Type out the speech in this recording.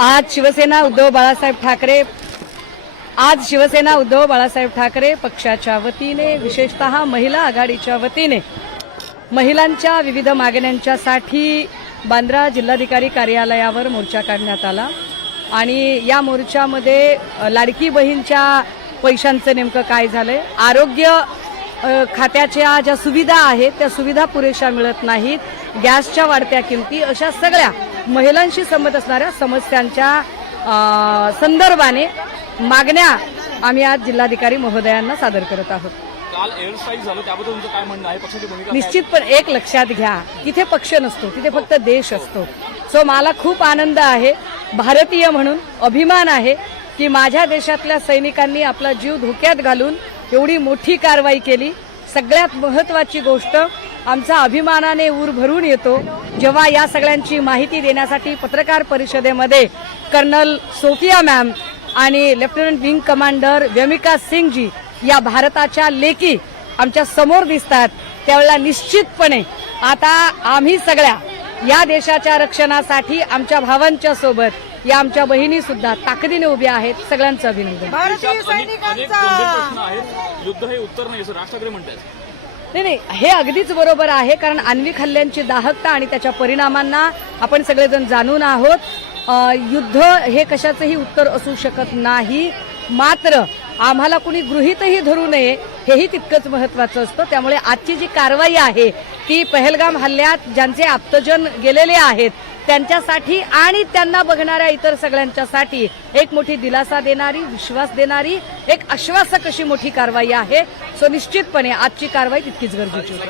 आज शिवसेना उद्धव बाळासाहेब ठाकरे पक्षाच्या वतीने विशेषतः महिला आघाडीच्या वतीने महिलांच्या विविध मागण्यांच्यासाठी बांद्रा जिल्हाधिकारी कार्यालयावर मोर्चा काढण्यात आला आणि या मोर्चामध्ये लाडकी बहीणच्या पैशांचं नेमकं काय झालंय, आरोग्य खात्याच्या ज्या सुविधा आहेत त्या सुविधा पुरेशा मिळत नाहीत, गॅसच्या वाढत्या किमती, अशा सगळ्या महिलांशी संबंधित असणाऱ्या समस्यांच्या संदर्भाने मागण्या आम्ही आज जिल्हाधिकारी महोदयांना सादर करत आहोत. काल एअर स्ट्राईक झालं त्याबद्दल तुमचं काय म्हणणं आहे? पक्षाची भूमिका निश्चितपणे एक लक्षात घ्या, तिथे पक्ष नसतो, तिथे फक्त देश असतो. सो मला खूप आनंद आहे, भारतीय म्हणून अभिमान आहे की माझ्या देशातल्या सैनिकांनी आपला जीव धोक्यात घालून एवढी मोठी कारवाई केली. सगळ्यात महत्त्वाची गोष्ट, आमचा अभिमानाने ऊर भरून येतो जेव्हा या सगळ्यांची माहिती देण्यासाठी पत्रकार परिषदेमध्ये कर्नल सोफिया मॅम आणि लेफ्टनंट विंग कमांडर व्यमिका सिंगजी या भारताच्या लेकी आमच्या समोर दिसतात. त्यावेळेला निश्चितपणे आता आम्ही सगळ्या या देशाच्या रक्षणासाठी आमच्या भावांच्या सोबत या आमच्या बहिणी सुद्धा ताकदीने उभ्या आहेत. सगळ्यांचं अभिनंदन. अनेक गंभीर प्रश्न आहेत, युद्ध हे उत्तर नाही असं राज ठाकरे म्हणतात. नाही, हे अगदीच बरोबर आहे, कारण आण्विक हल्ल्यांची दाहकता आणि त्याच्या परिणामांना आपण सगळेजण जाणून आहोत. युद्ध हे कशाचंही उत्तर असू शकत नाही, मात्र आम्हाला कुणी गृहीतही धरू नये हेही तितकंच महत्त्वाचं असतं. त्यामुळे आजची जी कारवाई आहे ती पहलगाम हल्ल्यात ज्यांचे आप्तजन गेलेले आहेत त्यांच्यासाठी आणि त्यांना बघणाऱ्या इतर सगळ्यांच्यासाठी एक मोठी दिलासा देणारी, विश्वास देणारी, एक आश्वासक अशी मोठी कारवाई आहे. सो निश्चितपणे आजची कारवाई तितकीच गरजेची होती.